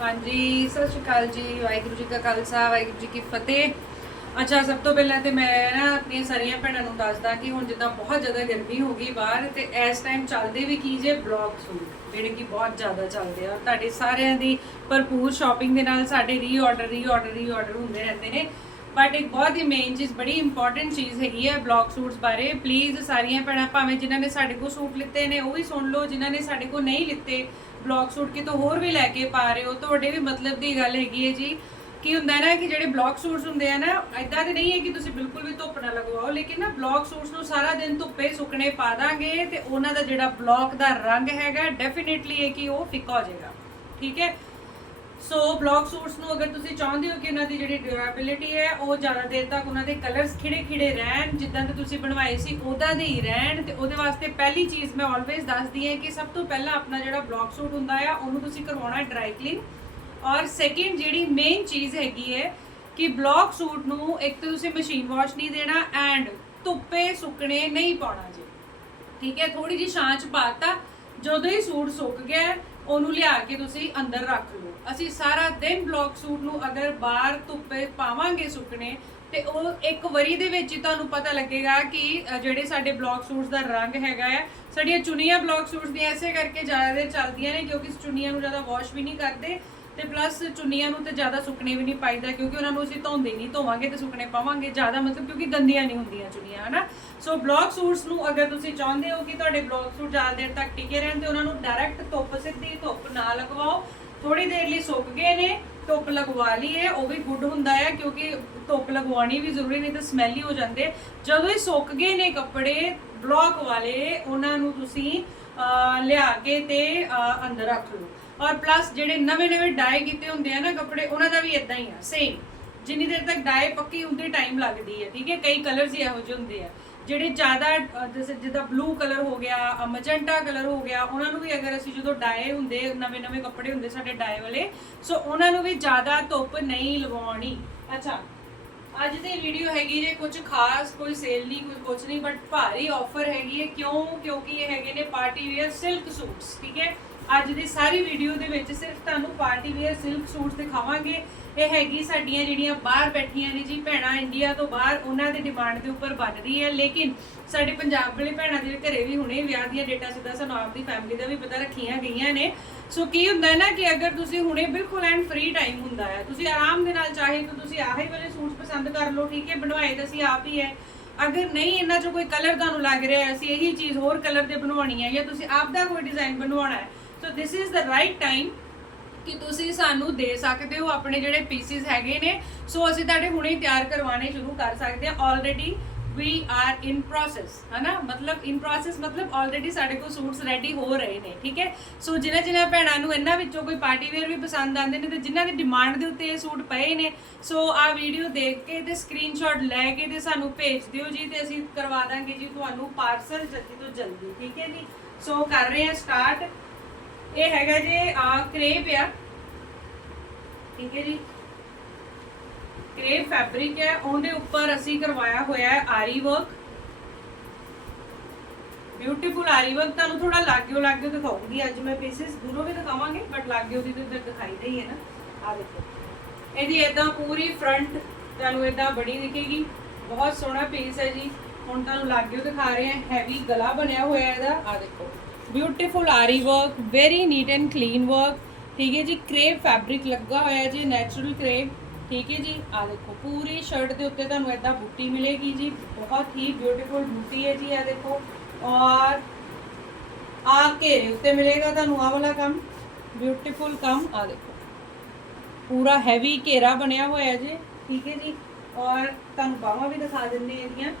ਹਾਂਜੀ, ਸਤਿ ਸ਼੍ਰੀ ਅਕਾਲ ਜੀ, ਵਾਹਿਗੁਰੂ ਜੀ ਕਾ ਖਾਲਸਾ, ਵਾਹਿਗੁਰੂ ਜੀ ਕੀ ਫਤਿਹ। ਅੱਛਾ, ਸਭ ਤੋਂ ਪਹਿਲਾਂ ਤੇ ਮੈਂ ਨਾ ਆਪਣੀਆਂ ਸਾਰੀਆਂ ਭੈਣਾਂ ਨੂੰ ਦੱਸਦਾ ਕਿ ਹੁਣ ਜਿੱਦਾਂ ਬਹੁਤ ਜ਼ਿਆਦਾ ਗਰਮੀ ਹੋ ਗਈ ਬਾਹਰ, ਤੇ ਇਸ ਟਾਈਮ ਚੱਲਦੇ ਵੀ ਕੀ ਜੇ ਬਲੌਗ ਸੂਟ ਜਿਹੜੇ ਕਿ ਬਹੁਤ ਜ਼ਿਆਦਾ ਚੱਲਦੇ ਆ। ਤੁਹਾਡੇ ਸਾਰਿਆਂ ਦੀ ਭਰਪੂਰ ਸ਼ਾਪਿੰਗ ਦੇ ਨਾਲ ਸਾਡੇ ਰੀਆਰਡਰ ਰੀਆਰਡਰ ਰੀਆਰਡਰ ਹੁੰਦੇ ਰਹਿੰਦੇ ਨੇ। ਬਟ ਇੱਕ ਬਹੁਤ ਹੀ ਮੇਨ ਚੀਜ਼, ਬੜੀ ਇੰਪੋਰਟੈਂਟ ਚੀਜ਼ ਹੈਗੀ ਹੈ ਬਲੌਗ ਸੂਟਸ ਬਾਰੇ। ਪਲੀਜ਼ ਸਾਰੀਆਂ ਭੈਣਾਂ, ਭਾਵੇਂ ਜਿਨ੍ਹਾਂ ਨੇ ਸਾਡੇ ਕੋਲ ਸੂਟ ਲਿੱਤੇ ਨੇ, ਉਹ ਵੀ ਸੁਣ ਲਓ, ਜਿਨ੍ਹਾਂ ਨੇ ਸਾਡੇ ਕੋਲ ਨਹੀਂ ਲਿੱਤੇ ਬਲੌਗ ਸੂਟ ਕਿਤੋਂ ਹੋਰ ਵੀ ਲੈ ਕੇ ਪਾ ਰਹੇ ਹੋ, ਤੁਹਾਡੇ ਵੀ ਮਤਲਬ ਦੀ ਗੱਲ ਹੈਗੀ ਹੈ ਜੀ। ਕੀ ਹੁੰਦਾ ਨਾ ਕਿ ਜਿਹੜੇ ਬਲੌਗ ਸੂਟਸ ਹੁੰਦੇ ਆ ਨਾ ਇਦਾਂ ਤੇ ਨਹੀਂ ਹੈ ਕਿ ਤੁਸੀਂ ਬਿਲਕੁਲ ਵੀ ਧੁੱਪ ਨਾ ਲਗਵਾਓ, ਲੇਕਿਨ ਨਾ ਬਲੌਗ ਸੂਟਸ ਨੂੰ ਸਾਰਾ ਦਿਨ ਧੁੱਪੇ ਸੁੱਕਣੇ ਪਾ ਦਾਂਗੇ ਤੇ ਉਹਨਾਂ ਦਾ ਜਿਹੜਾ ਬਲੌਗ ਦਾ ਰੰਗ ਹੈਗਾ ਡੈਫੀਨਿਟਲੀ ਹੈ ਕਿ ਉਹ ਫਿੱਕਾ ਹੋ ਜਾਏਗਾ। ਠੀਕ ਹੈ? ਸੋ ਬਲੌਕ ਸੂਟਸ ਨੂੰ ਅਗਰ ਤੁਸੀਂ ਚਾਹੁੰਦੇ ਹੋ ਕਿ ਉਹਨਾਂ ਦੀ ਜਿਹੜੀ ਡਿਊਰੇਬਿਲਿਟੀ ਹੈ, ਉਹ ਜ਼ਿਆਦਾ ਦੇਰ ਤੱਕ ਉਹਨਾਂ ਦੇ ਕਲਰਸ ਖਿੜੇ ਖਿੜੇ ਰਹਿਣ, ਜਿੱਦਾਂ ਦੇ ਤੁਸੀਂ ਬਣਵਾਏ ਸੀ, ਉਹਦਾ ਦੇ ਹੀ ਰਹਿਣ ਤੇ ਉਹਦੇ ਵਾਸਤੇ ਪਹਿਲੀ ਚੀਜ਼ ਮੈਂ ਆਲਵੇਜ਼ ਦੱਸਦੀ ਹਾਂ ਕਿ ਸਭ ਤੋਂ ਪਹਿਲਾਂ ਆਪਣਾ ਜਿਹੜਾ ਬਲੌਕ ਸੂਟ ਹੁੰਦਾ ਆ, ਉਹਨੂੰ ਤੁਸੀਂ ਕਰਵਾਉਣਾ ਡਰਾਈ ਕਲੀਨ ਔਰ ਸੈਕਿੰਡ ਜਿਹੜੀ ਮੇਨ ਚੀਜ਼ ਹੈਗੀ ਹੈ ਕਿ ਬਲੌਕ ਸੂਟ ਨੂੰ ਇੱਕ ਤਾਂ ਤੁਸੀਂ ਮਸ਼ੀਨ ਵਾਸ਼ ਨਹੀਂ ਦੇਣਾ ਐਂਡ ਧੁੱਪੇ ਸੁੱਕਣੇ ਨਹੀਂ ਪਾਉਣਾ ਜੀ। ਠੀਕ ਹੈ ਥੋੜੀ ਜੀ ਛਾਂ ਚ ਪਾਤਾ ਜਦੋਂ ਹੀ ਸੂਟ ਸੁੱਕ ਗਿਆ ਉਹਨੂੰ ਲਿਆ ਕੇ ਤੁਸੀਂ ਅੰਦਰ ਰੱਖ ਲਓ। ਅਸੀਂ ਸਾਰਾ ਦਿਨ ਬਲੌਕ ਸੂਟ ਨੂੰ ਅਗਰ ਬਾਹਰ ਧੁੱਪੇ ਪਾਵਾਂਗੇ ਸੁੱਕਣੇ, ਤੇ ਉਹ ਇੱਕ ਵਰੀ ਦੇ ਵਿੱਚ ਹੀ ਤੁਹਾਨੂੰ ਪਤਾ ਲੱਗੇਗਾ ਕਿ ਜਿਹੜੇ ਸਾਡੇ ਬਲੌਕ ਸੂਟਸ ਦਾ ਰੰਗ ਹੈਗਾ ਹੈ, ਸਾਡੀਆਂ ਚੁੰਨੀਆਂ ਬਲੌਕ ਸੂਟਸ ਦੀਆਂ ਐਸੇ ਕਰਕੇ ਜ਼ਿਆਦਾ ਦੇਰ ਚੱਲਦੀਆਂ ਨੇ ਕਿਉਂਕਿ ਚੁੰਨੀਆਂ ਨੂੰ ਜ਼ਿਆਦਾ ਵਾਸ਼ ਵੀ ਨਹੀਂ ਕਰਦੇ। ਤੇ ਪਲੱਸ ਚੁੰਨੀਆਂ ਨੂੰ ਤੇ ਜ਼ਿਆਦਾ ਸੁੱਕਣੇ ਵੀ ਨਹੀਂ ਪਾਈਦਾ ਕਿਉਂਕਿ ਉਹਨਾਂ ਨੂੰ ਅਸੀਂ ਧੋਂਦੇ ਨਹੀਂ, ਧੋਵਾਂਗੇ ਤੇ ਸੁੱਕਣੇ ਪਾਵਾਂਗੇ, ਜ਼ਿਆਦਾ ਮਤਲਬ ਕਿਉਂਕਿ ਗੰਦੀਆਂ ਨਹੀਂ ਹੁੰਦੀਆਂ ਚੁੰਨੀਆਂ, ਹਨਾ? ਸੋ ਬਲੌਕ ਸੂਟਸ ਨੂੰ ਅਗਰ ਤੁਸੀਂ ਚਾਹੁੰਦੇ ਹੋ ਕਿ ਤੁਹਾਡੇ ਬਲੌਕ ਸੂਟ ਜ਼ਿਆਦਾ ਦੇਰ ਤੱਕ ਟਿਕੇ ਰਹਿਣ ਤੇ ਉਹਨਾਂ ਨੂੰ ਡਾਇਰੈਕਟ ਧੁੱਪ ਸਿੱਧੀ ਧੁੱਪ ਨਾ ਲਗਵਾਓ। ਥੋੜੀ ਦੇਰ ਲਈ ਸੁੱਕ ਗਏ ਨੇ, ਧੁੱਪ ਲਗਵਾ ਲਈ ਹੈ, ਉਹ ਵੀ ਗੁੱਡ ਹੁੰਦਾ ਹੈ ਕਿਉਂਕਿ ਧੁੱਪ ਲਗਵਾਉਣੀ ਵੀ ਜ਼ਰੂਰੀ ਨਹੀਂ ਤਾਂ ਹੀ ਹੋ ਜਾਂਦੇ। ਜਦੋਂ ਇਹ ਸੁੱਕ ਗਏ ਨੇ ਕੱਪੜੇ ਬਲੌਕ ਵਾਲੇ, ਉਹਨਾਂ ਨੂੰ ਤੁਸੀਂ ਲਿਆ ਕੇ ਤੇ ਅੰਦਰ ਰੱਖ ਲਓ। ਔਰ ਪਲੱਸ ਜਿਹੜੇ ਨਵੇਂ ਨਵੇਂ ਡਾਈ ਕੀਤੇ ਹੁੰਦੇ ਆ ਨਾ ਕੱਪੜੇ, ਉਹਨਾਂ ਦਾ ਵੀ ਇਦਾਂ ਹੀ ਆ ਸੇਮ ਜਿੰਨੀ ਦੇਰ ਤੱਕ ਡਾਈ ਪੱਕੀ ਹੁੰਦੀ ਟਾਈਮ ਲੱਗਦੀ ਹੈ ਠੀਕ ਹੈ? ਕਈ ਕਲਰਸ ਹੀ ਇਹੋ ਜਿਹੇ ਹੁੰਦੇ ਆ। ਜਿਹੜੇ ਜ਼ਿਆਦਾ ਜਿਵੇਂ ਜਿੱਦਾਂ ਬਲੂ ਕਲਰ ਹੋ ਗਿਆ ਮਜੈਂਟਾ ਕਲਰ ਹੋ ਗਿਆ, ਉਹਨਾਂ ਨੂੰ ਵੀ ਅਗਰ ਅਸੀਂ ਜਦੋਂ ਡਾਏ ਹੁੰਦੇ, ਨਵੇਂ ਨਵੇਂ ਕੱਪੜੇ ਹੁੰਦੇ ਸਾਡੇ ਡਾਏ ਵਾਲੇ ਸੋ ਉਹਨਾਂ ਨੂੰ ਵੀ ਜ਼ਿਆਦਾ ਧੁੱਪ ਨਹੀਂ ਲਵਾਉਣੀ ਅੱਛਾ, ਅੱਜ ਦੀ ਵੀਡੀਓ ਹੈਗੀ ਜੇ ਕੁਝ ਖਾਸ, ਕੋਈ ਸੇਲ ਨਹੀਂ, ਕੋਈ ਕੁਝ ਨਹੀਂ ਬਟ ਭਾਰੀ ਆਫਰ ਹੈਗੀ ਹੈ। ਕਿਉਂ? ਕਿਉਂਕਿ ਇਹ ਹੈਗੇ ਨੇ ਪਾਰਟੀ ਵੇਅਰ ਸਿਲਕ ਸੂਟਸ ਠੀਕ ਹੈ? ਅੱਜ ਦੀ ਸਾਰੀ ਵੀਡੀਓ ਦੇ ਵਿੱਚ ਸਿਰਫ ਤੁਹਾਨੂੰ ਪਾਰਟੀ ਵੇਅਰ ਸਿਲਕ ਸੂਟਸ ਦਿਖਾਵਾਂਗੇ। ਇਹ ਹੈਗੀ ਸਾਡੀਆਂ ਜਿਹੜੀਆਂ ਬਾਹਰ ਬੈਠੀਆਂ ਨੇ ਜੀ, ਭੈਣਾਂ ਇੰਡੀਆ ਤੋਂ ਬਾਹਰ, ਉਹਨਾਂ ਦੇ ਡਿਮਾਂਡ ਦੇ ਉੱਪਰ ਵੱਧ ਰਹੀ ਹੈ। ਲੇਕਿਨ ਸਾਡੇ ਪੰਜਾਬ ਵਾਲੇ ਭੈਣਾਂ ਦੇ ਘਰੇ ਵੀ ਹੁਣੇ ਵਿਆਹ ਦੀਆਂ ਡੇਟਾ ਸਿੱਧਾ ਸਾਨੂੰ ਆਪਦੀ ਫੈਮਿਲੀ ਦਾ ਵੀ ਪਤਾ ਰੱਖੀਆਂ ਗਈਆਂ ਨੇ। ਸੋ ਕੀ ਹੁੰਦਾ ਨਾ ਕਿ ਅਗਰ ਤੁਸੀਂ ਹੁਣੇ ਬਿਲਕੁਲ ਐਂਡ ਫ੍ਰੀ ਟਾਈਮ ਹੁੰਦਾ ਹੈ, ਤੁਸੀਂ ਆਰਾਮ ਦੇ ਨਾਲ ਚਾਹੇ ਤਾਂ ਤੁਸੀਂ ਆਹੀ ਵਾਲੇ ਸੂਟਸ ਪਸੰਦ ਕਰ ਲਓ, ਠੀਕ ਹੈ, ਬਣਵਾਏ ਤਾਂ ਅਸੀਂ ਆਪ ਹੀ ਹੈ। ਅਗਰ ਨਹੀਂ, ਇਹਨਾਂ 'ਚੋਂ ਕੋਈ ਕਲਰ ਤੁਹਾਨੂੰ ਲੱਗ ਰਿਹਾ ਅਸੀਂ ਇਹੀ ਚੀਜ਼ ਹੋਰ ਕਲਰ ਦੇ ਬਣਵਾਉਣੀ ਹੈ ਜਾਂ ਤੁਸੀਂ ਆਪ ਦਾ ਕੋਈ ਡਿਜ਼ਾਈਨ ਬਣਵਾਉਣਾ ਹੈ so this is the right time ਕਿ ਤੁਸੀਂ ਸਾਨੂੰ ਦੇ ਸਕਦੇ ਹੋ ਆਪਣੇ ਜਿਹੜੇ ਪੀਸਿਸ ਹੈਗੇ ਨੇ। ਸੋ ਅਸੀਂ ਤੁਹਾਡੇ ਹੁਣੇ ਤਿਆਰ ਕਰਵਾਉਣੇ ਸ਼ੁਰੂ ਕਰ ਸਕਦੇ ਹਾਂ। Already we are in process ਹਨਾ? ਮਤਲਬ ਇਨ ਪ੍ਰੋਸੈਸ ਮਤਲਬ ਆਲਰੇਡੀ ਸਾਡੇ ਕੋਲ ਸੂਟਸ ਰੈਡੀ ਹੋ ਰਹੇ ਨੇ, ਠੀਕ ਹੈ? ਸੋ ਜਿਨ੍ਹਾਂ ਜਿਨ੍ਹਾਂ ਭੈਣਾਂ ਨੂੰ ਇਹਨਾਂ ਵਿੱਚੋਂ ਕੋਈ ਪਾਰਟੀ ਵੇਅਰ ਵੀ ਪਸੰਦ ਆਉਂਦੇ ਨੇ ਤੇ ਜਿਨ੍ਹਾਂ ਦੀ ਡਿਮਾਂਡ ਦੇ ਉੱਤੇ ਇਹ ਸੂਟ ਪਏ ਨੇ ਸੋ ਆ ਵੀਡੀਓ ਦੇਖ ਕੇ ਤੇ ਸਕਰੀਨਸ਼ਾਟ ਲੈ ਕੇ ਤੇ ਸਾਨੂੰ ਭੇਜ ਦਿਓ ਜੀ ਤੇ ਅਸੀਂ ਕਰਵਾ ਦਾਂਗੇ ਜੀ ਤੁਹਾਨੂੰ ਪਾਰਸਲ ਜਲਦੀ ਤੋਂ ਜਲਦੀ, ਠੀਕ ਹੈ ਜੀ? ਸੋ ਕਰ ਰਹੇ ਹਾਂ ਸਟਾਰਟ ਇਹ ਹੈਗਾ ਜੀ, ਆ ਕ੍ਰੇਪ ਆ। ਠੀਕ ਹੈ ਜੀ। ਕ੍ਰੇਪ ਫੈਬਰਿਕ ਹੈ, ਉਹਦੇ ਉੱਪਰ ਅਸੀਂ ਕਰਵਾਇਆ ਹੋਇਆ ਹੈ ਆਰੀ ਵਰਕ ਬਿਊਟੀਫੁਲ ਆਰੀ ਵਰਕ ਤੁਹਾਨੂੰ ਥੋੜਾ ਲਾਗਿਓ ਲਾਗਿਓ ਦਿਖਾਉਂਗੀ। ਅੱਜ ਮੈਂ ਪੀਸਿਸ ਦੂਰੋਂ ਵੀ ਦਿਖਾਵਾਂਗੇ ਬਟ ਲਾਗਿਓ ਦੀ ਤਾਂ ਦਿਖਾਈ ਦੇ ਹੀ ਹੈ ਨਾ। ਆ ਦੇਖੋ। ਇਹਦੀ ਇਦਾਂ ਪੂਰੀ ਫਰੰਟ ਤੁਹਾਨੂੰ ਇਦਾਂ ਬੜੀ ਦਿਖੇਗੀ। ਬਹੁਤ ਸੋਹਣਾ ਪੀਸ ਹੈ ਜੀ। ਹੁਣ ਤੁਹਾਨੂੰ ਲਾਗਿਓ ਦਿਖਾ ਰਹੇ ਹਾਂ। ਹੈਵੀ ਗਲਾ ਬਣਿਆ ਹੋਇਆ ਇਹਦਾ। ਆ ਦੇਖੋ। Beautiful aari work very neat and clean work ਠੀਕ ਹੈ ਜੀ ਕ੍ਰੇਪ ਫੈਬਰਿਕ ਲੱਗਾ ਹੋਇਆ ਜੀ ਨੈਚੁਰਲ ਕ੍ਰੇਪ ਠੀਕ ਹੈ ਜੀ ਆ ਦੇਖੋ ਪੂਰੀ ਸ਼ਰਟ ਦੇ ਉੱਤੇ ਤੁਹਾਨੂੰ ਇਦਾਂ ਬੂਟੀ ਮਿਲੇਗੀ ਜੀ ਬਹੁਤ ਹੀ ਬਿਊਟੀਫੁਲ ਬੂਟੀ ਹੈ ਜੀ ਆ ਦੇਖੋ ਔਰ ਆ ਘੇਰੇ ਉੱਤੇ ਮਿਲੇਗਾ ਤੁਹਾਨੂੰ ਆ ਵਾਲਾ ਕੰਮ ਬਿਊਟੀਫੁਲ ਕੰਮ ਆ ਦੇਖੋ ਪੂਰਾ ਹੈਵੀ ਘੇਰਾ ਬਣਿਆ ਹੋਇਆ ਜੀ ਠੀਕ ਹੈ ਜੀ ਔਰ ਤੁਹਾਨੂੰ ਬਾਹਾਂ ਵੀ ਦਿਖਾ ਦਿੰਦੇ ਇਹਦੀਆਂ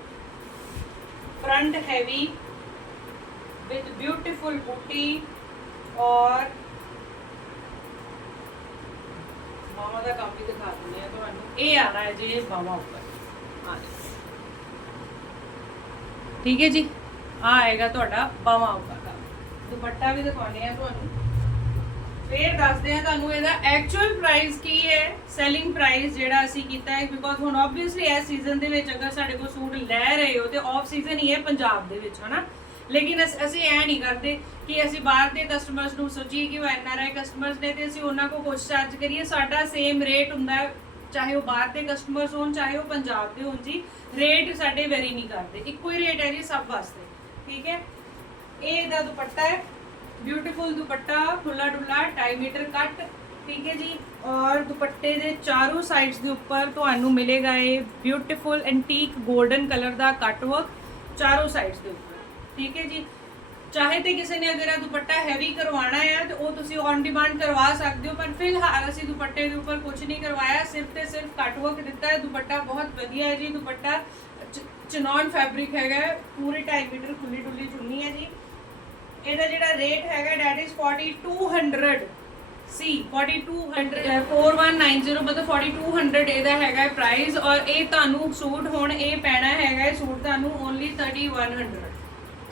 front heavy with beautiful booty ਔਰ ਬਾਹਾਂ ਦਾ ਕੰਮ ਵੀ ਦਿਖਾ ਦਿੰਦੇ ਆ ਤੁਹਾਨੂੰ। ਇਹ ਆਣਾ ਹੈ ਜੀ ਬਾਹਾਂ ਉੱਪਰ। ਆ ਠੀਕ ਹੈ ਜੀ? ਆ ਆਏਗਾ ਤੁਹਾਡਾ ਬਾਹਾਂ ਉੱਪਰ ਦਾ। ਦੁਪੱਟਾ ਵੀ ਦਿਖਾਉਂਦੇ ਆ ਤੁਹਾਨੂੰ। ਫੇਰ ਦੱਸਦੇ ਆ ਤੁਹਾਨੂੰ ਇਹਦਾ ਐਕਚੁਅਲ ਪ੍ਰਾਈਸ ਕੀ ਹੈ ਸੈਲਿੰਗ ਪ੍ਰਾਈਸ ਜਿਹੜਾ ਅਸੀਂ ਕੀਤਾ ਹੈ ਬਿਕੋਜ਼ ਹੁਣ ਆਬਵੀਅਸਲੀ ਇਸ ਸੀਜ਼ਨ ਦੇ ਵਿੱਚ ਅਗਰ ਸਾਡੇ ਕੋਲ ਸੂਟ ਲੈ ਰਹੇ ਹੋ, ਤੇ ਆਫ ਸੀਜ਼ਨ ਹੀ ਹੈ ਪੰਜਾਬ ਦੇ ਵਿੱਚ, ਹਨਾ? ਲੇਕਿਨ ਅਸ- ਅਸੀਂ ਐ ਨਹੀਂ ਕਰਦੇ ਕਿ ਅਸੀਂ ਬਾਹਰ ਦੇ ਕਸਟਮਰਸ ਨੂੰ ਸੋਚੀਏ ਕਿ ਉਹ ਐਨਆਰਆਈ ਕਸਟਮਰਸ ਨੇ ਤੇ ਅਸੀਂ ਉਹਨਾਂ ਕੋਲ ਕੁਝ ਚਾਰਜ ਕਰੀਏ। ਸਾਡਾ ਸੇਮ ਰੇਟ ਹੁੰਦਾ, ਚਾਹੇ ਉਹ ਬਾਹਰ ਦੇ ਕਸਟਮਰਸ ਹੋਣ, ਚਾਹੇ ਉਹ ਪੰਜਾਬ ਦੇ ਹੋਣ ਜੀ। ਰੇਟ ਸਾਡੇ ਵੈਰੀ ਨਹੀਂ ਕਰਦੇ। ਇੱਕੋ ਹੀ ਰੇਟ ਹੈ ਜੀ ਸਭ ਵਾਸਤੇ। ਠੀਕ ਹੈ? ਇਹ ਇਹਦਾ ਦੁਪੱਟਾ ਹੈ। ਬਿਊਟੀਫੁਲ ਦੁਪੱਟਾ ਖੁੱਲਾ ਡੁੱਲਾ 2.5 ਮੀਟਰ ਕੱਟ। ਠੀਕ ਹੈ ਜੀ? ਔਰ ਦੁਪੱਟੇ ਦੇ ਚਾਰੋਂ ਸਾਈਡਸ ਦੇ ਉੱਪਰ ਤੁਹਾਨੂੰ ਮਿਲੇਗਾ ਇਹ ਬਿਊਟੀਫੁਲ ਐਂਟੀਕ 골ਡਨ ਕਲਰ ਦਾ ਕੱਟ ਵਰਕ ਚਾਰੋਂ ਸਾਈਡਸ ਦੇ ਉੱਪਰ। ਠੀਕ ਹੈ ਜੀ। ਚਾਹੇ ਤੇ ਕਿਸੇ ਨੇ ਅਗਰ ਇਹ ਦੁਪੱਟਾ ਹੈਵੀ ਕਰਵਾਉਣਾ ਹੈ ਤੇ ਉਹ ਤੁਸੀਂ ਔਨ ਡਿਮਾਂਡ ਕਰਵਾ ਸਕਦੇ ਹੋ, ਪਰ ਫਿਲਹਾਲ ਅਸੀਂ ਦੁਪੱਟੇ ਦੇ ਉੱਪਰ ਕੁਝ ਨਹੀਂ ਕਰਵਾਇਆ। ਸਿਰਫ ਤੇ ਸਿਰਫ ਕੱਟ ਵਰਕ ਦਿੱਤਾ ਹੈ। ਦੁਪੱਟਾ ਬਹੁਤ ਵਧੀਆ ਹੈ ਜੀ। ਦੁਪੱਟਾ ਚਨੌਨ ਫੈਬਰਿਕ ਹੈਗਾ ਪੂਰੇ 2.5 ਮੀਟਰ ਖੁੱਲੀ ਡੁੱਲੀ ਚੁੰਨੀ ਹੈ ਜੀ। ਇਹਦਾ ਜਿਹੜਾ ਰੇਟ ਹੈਗਾ ਡੈਟ ਇਜ਼ 4200 ਸੀ 4200 4190 ਮਤਲਬ 4200 ਇਹਦਾ ਹੈਗਾ ਪ੍ਰਾਈਸ ਔਰ ਇਹ ਤੁਹਾਨੂੰ ਸੂਟ ਹੁਣ ਇਹ ਪੈਣਾ ਹੈਗਾ ਇਹ ਸੂਟ ਤੁਹਾਨੂੰ ਓਨਲੀ 3100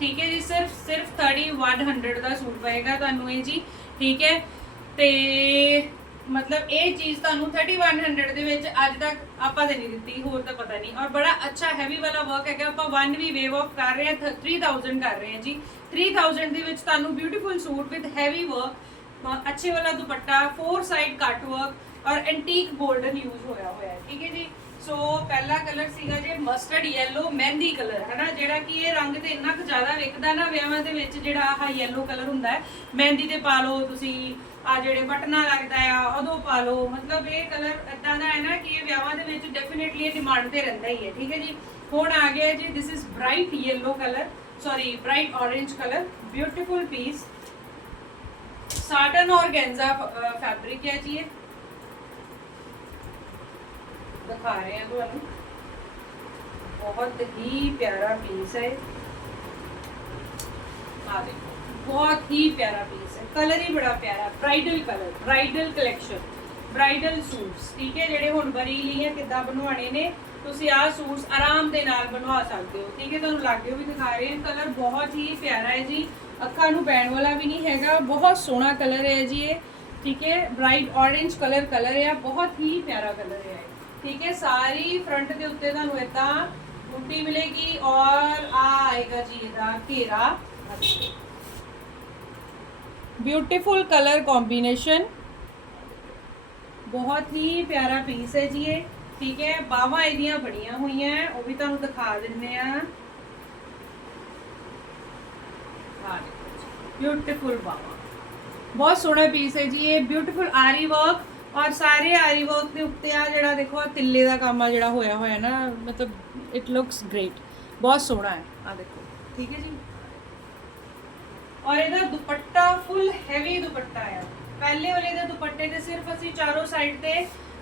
ਠੀਕ ਹੈ ਜੀ, ਸਿਰਫ ਸਿਰਫ 3100 ਦਾ ਸੂਟ ਪਏਗਾ ਤੁਹਾਨੂੰ ਇਹ ਜੀ, ਠੀਕ ਹੈ? ਤੇ ਮਤਲਬ ਇਹ ਚੀਜ਼ ਤੁਹਾਨੂੰ 3100 ਦੇ ਵਿੱਚ ਅੱਜ ਤੱਕ ਆਪਾਂ ਤੇ ਨਹੀਂ ਦਿੱਤੀ, ਹੋਰ ਤਾਂ ਪਤਾ ਨਹੀਂ। ਔਰ ਬੜਾ ਅੱਛਾ ਹੈਵੀ ਵਾਲਾ ਵਰਕ ਹੈਗਾ, ਆਪਾਂ 1 ਵੀ ਵੇਵ ਆਫ ਕਰ ਰਹੇ ਹਾਂ 3000 ਕਰ ਰਹੇ ਹਾਂ ਜੀ। 3000 ਦੇ ਵਿੱਚ ਤੁਹਾਨੂੰ beautiful suit with heavy work ਅੱਛੇ ਵਾਲਾ dupatta four side cut work ਔਰ ਐਂਟੀਕ 골ਡਨ ਯੂਜ਼ ਹੋਇਆ ਹੋਇਆ ਹੈ, ਠੀਕ ਹੈ ਜੀ? ਸੋ ਪਹਿਲਾ ਕਲਰ ਸੀਗਾ ਜੀ ਮਸਟਰਡ ਯੈਲੋ ਮਹਿੰਦੀ ਕਲਰ, ਹਨਾ? ਜਿਹੜਾ ਕਿ ਇਹ ਰੰਗ ਤੇ ਇੰਨਾ ਕੁ ਜ਼ਿਆਦਾ ਵਿਕਦਾ ਨਾ ਵਿਆਹਾਂ ਦੇ ਵਿੱਚ, ਜਿਹੜਾ ਆਹ ਯੈਲੋ ਕਲਰ ਹੁੰਦਾ ਹੈ। ਮਹਿੰਦੀ ਤੇ ਪਾ ਲਓ ਤੁਸੀਂ ਆ ਜਿਹੜੇ ਬਟਨਾ ਲੱਗਦਾ ਆ, ਉਦੋਂ ਪਾ ਲਓ। ਮਤਲਬ ਇਹ ਕਲਰ ਇਦਾਂ ਦਾ ਹੈ ਨਾ ਕਿ ਇਹ ਵਿਆਹਾਂ ਦੇ ਵਿੱਚ ਡੈਫੀਨਿਟਲੀ ਡਿਮਾਂਡ ਤੇ ਰਹਿੰਦਾ ਹੀ ਹੈ, ਠੀਕ ਹੈ ਜੀ? ਹੁਣ ਆ ਗਿਆ ਜੀ this is bright yellow colour sorry bright orange colour beautiful piece satin organza fabric ਹੈ ਜੀ ਇਹ। ਦਿਖਾ ਰਹੇ ਹਾਂ ਤੁਹਾਨੂੰ। ਬਹੁਤ ਹੀ ਪਿਆਰਾ ਪੀਸ ਹੈ। ਆ ਦੇਖੋ, ਬਹੁਤ ਹੀ ਪਿਆਰਾ ਪੀਸ ਹੈ। ਕਲਰ ਹੀ ਬੜਾ ਪਿਆਰਾ bridal colour bridal collection bridal suits ਠੀਕ ਹੈ? ਜਿਹੜੇ ਹੁਣ ਬਰੀਲੀਆਂ ਕਿੱਦਾਂ ਬਣਵਾਣੇ ਨੇ, ਤੁਸੀਂ ਆਹ ਸੂਟਸ ਆਰਾਮ ਦੇ ਨਾਲ ਬਣਵਾ ਸਕਦੇ ਹੋ। ਠੀਕ ਹੈ? ਤੁਹਾਨੂੰ ਲਾਗੇ ਵੀ ਦਿਖਾ ਰਹੇ ਹਾਂ। ਕਲਰ ਬਹੁਤ ਹੀ ਪਿਆਰਾ ਹੈ ਜੀ। ਅੱਖਾਂ ਨੂੰ ਪੈਣ ਵਾਲਾ ਵੀ ਨਹੀਂ ਹੈਗਾ। ਬਹੁਤ ਸੋਹਣਾ ਕਲਰ ਹੈ ਜੀ ਇਹ। ਠੀਕ ਹੈ? ਬ੍ਰਾਈਟ orange ਕਲਰ ਕਲਰ ਹੈ। ਬਹੁਤ ਹੀ ਪਿਆਰਾ ਕਲਰ ਹੈ। ਠੀਕ ਹੈ ਸਾਰੀ ਫਰੰਟ ਦੇ ਉੱਤੇ ਤੁਹਾਨੂੰ ਇਦਾਂ ਬੂਟੀ ਮਿਲੇਗੀ ਔਰ ਆ ਆਏਗਾ ਜੀ ਇਹਦਾ ਘੇਰਾ ਬਿਊਟੀਫੁਲ ਕਲਰ ਕੰਬੀਨੇਸ਼ਨ ਬਹੁਤ ਹੀ ਪਿਆਰਾ ਪੀਸ ਹੈ ਜੀ ਇਹ ਠੀਕ ਹੈ ਬਾਹਾਂ ਇਹਦੀਆਂ ਬੜੀਆਂ ਹੋਈਆਂ ਹੈ, ਉਹ ਵੀ ਤੁਹਾਨੂੰ ਦਿਖਾ ਦਿੰਨੇ ਆ ਹਾਂ ਬਿਊਟੀਫੁਲ ਬਾਹਾਂ ਬਹੁਤ ਸੋਹਣਾ ਪੀਸ ਹੈ ਜੀ ਇਹ ਬਿਊਟੀਫੁਲ ਆਰੀ ਵਰਕ ਔਰ ਸਾਰੇ ਆਰੀ ਵਰਕ ਦੇ ਉੱਤੇ ਆ ਜਿਹੜਾ ਦੇਖੋ, ਆਹ ਤਿੱਲੇ ਦਾ ਕੰਮ ਆ ਜਿਹੜਾ ਹੋਇਆ ਹੋਇਆ ਨਾ, ਮਤਲਬ ਇਟ ਲੁਕਸ ਗ੍ਰੇਟ ਬਹੁਤ ਸੋਹਣਾ ਹੈ ਆ ਦੇਖੋ। ਠੀਕ ਹੈ ਜੀ? ਔਰ ਇਹਦਾ ਦੁਪੱਟਾ ਫੁੱਲ ਹੈਵੀ ਦੁਪੱਟਾ ਆ। ਪਹਿਲੇ ਵਾਲੇ ਦੇ ਦੁਪੱਟੇ ਤੇ ਸਿਰਫ ਅਸੀਂ ਚਾਰੋਂ ਸਾਈਡ ਤੇ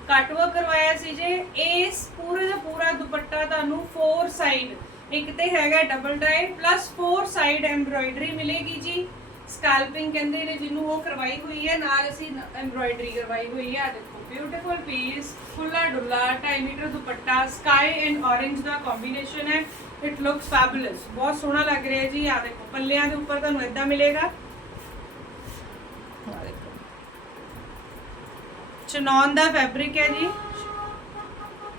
ਕੱਟ ਵਰਕ ਕਰਵਾਇਆ ਸੀ ਜੇ। ਇਸ ਪੂਰੇ ਦਾ ਪੂਰਾ ਦੁਪੱਟਾ ਤੁਹਾਨੂੰ ਫੋਰ ਸਾਈਡ ਇੱਕ ਤੇ ਹੈਗਾ double tie plus four side embroidery ਮਿਲੇਗੀ ਸਕੈਲਪਿੰਗ ਕਹਿੰਦੇ ਨੇ, ਜਿਹਨੂੰ ਉਹ ਕਰਵਾਈ ਹੋਈ ਹੈ, ਨਾਲ ਅਸੀਂ ਐਮਬ੍ਰੋਇਡਰੀ ਕਰਵਾਈ ਹੋਈ ਹੈ ਦੇਖੋ ਬਿਊਟੀਫੁਲ ਪੀਸ ਖੁੱਲਾ ਡੁੱਲਾ 2.5 metre dupatta sky and orange ਦਾ ਕੰਬੀਨੇਸ਼ਨ ਹੈ ਇਟ ਲੁਕਸ ਫੈਬੂਲਸ ਬਹੁਤ ਸੋਹਣਾ ਲੱਗ ਰਿਹਾ ਜੀ ਆ ਦੇਖੋ, ਪੱਲਿਆਂ ਦੇ ਉੱਪਰ ਤੁਹਾਨੂੰ ਇਦਾਂ ਮਿਲੇਗਾ। ਚਨੌਨ ਦਾ ਫੈਬਰਿਕ ਹੈ ਜੀ,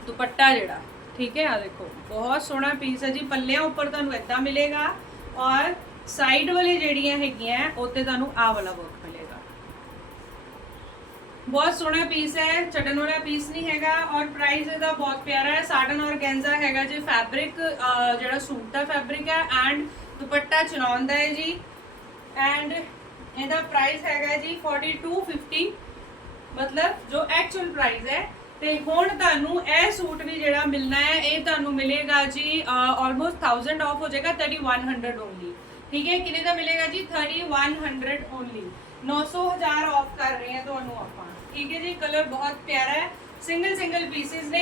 ਦੁਪੱਟਾ ਜਿਹੜਾ, ਠੀਕ ਹੈ ਆ ਦੇਖੋ, ਬਹੁਤ ਸੋਹਣਾ ਪੀਸ ਹੈ ਜੀ, ਪੱਲਿਆਂ ਉੱਪਰ ਤੁਹਾਨੂੰ ਇਦਾਂ ਮਿਲੇਗਾ ਔਰ ਸਾਈਡ ਵਾਲੇ ਜਿਹੜੀਆਂ ਹੈਗੀਆਂ ਉੱਤੇ ਤੁਹਾਨੂੰ ਆ ਵਾਲਾ ਵਰਕ ਮਿਲੇਗਾ। ਬਹੁਤ ਸੋਹਣਾ ਪੀਸ ਹੈ ਛੱਡਣ ਵਾਲਾ ਪੀਸ ਨਹੀਂ ਹੈਗਾ ਔਰ ਪ੍ਰਾਈਸ ਇਹਦਾ ਬਹੁਤ ਪਿਆਰਾ ਹੈ। ਸਾਟਨ ਔਰਗੈਂਜ਼ਾ ਹੈਗਾ ਜੀ ਫੈਬਰਿਕ ਜਿਹੜਾ ਸੂਟ ਦਾ ਫੈਬਰਿਕ ਹੈ ਐਂਡ ਦੁਪੱਟਾ ਚਲਾਉਣ ਦਾ ਹੈ ਜੀ। ਐਂਡ ਇਹਦਾ ਪ੍ਰਾਈਸ ਹੈਗਾ ਜੀ 4250 ਮਤਲਬ ਜੋ ਐਕਚੁਅਲ ਪ੍ਰਾਈਸ ਹੈ। ਤੇ ਹੁਣ ਤੁਹਾਨੂੰ ਇਹ ਸੂਟ ਵੀ ਜਿਹੜਾ ਮਿਲਣਾ ਹੈ, ਇਹ ਤੁਹਾਨੂੰ ਮਿਲੇਗਾ ਜੀ ਆਲਮੋਸਟ 1000 ਆਫ ਹੋ ਜਾਏਗਾ 3100 ਓਨਲੀ ਠੀਕ ਹੈ, ਕਿੰਨੇ ਦਾ ਮਿਲੇਗਾ ਜੀ? 3100 ਓਨਲੀ 900 ਹਜ਼ਾਰ ਆਫ ਕਰ ਰਹੇ ਹਾਂ ਤੁਹਾਨੂੰ ਆਪਾਂ। ਠੀਕ ਹੈ ਜੀ ਕਲਰ ਬਹੁਤ ਪਿਆਰਾ ਹੈ। ਸਿੰਗਲ ਸਿੰਗਲ ਪੀਸਿਸ ਨੇ।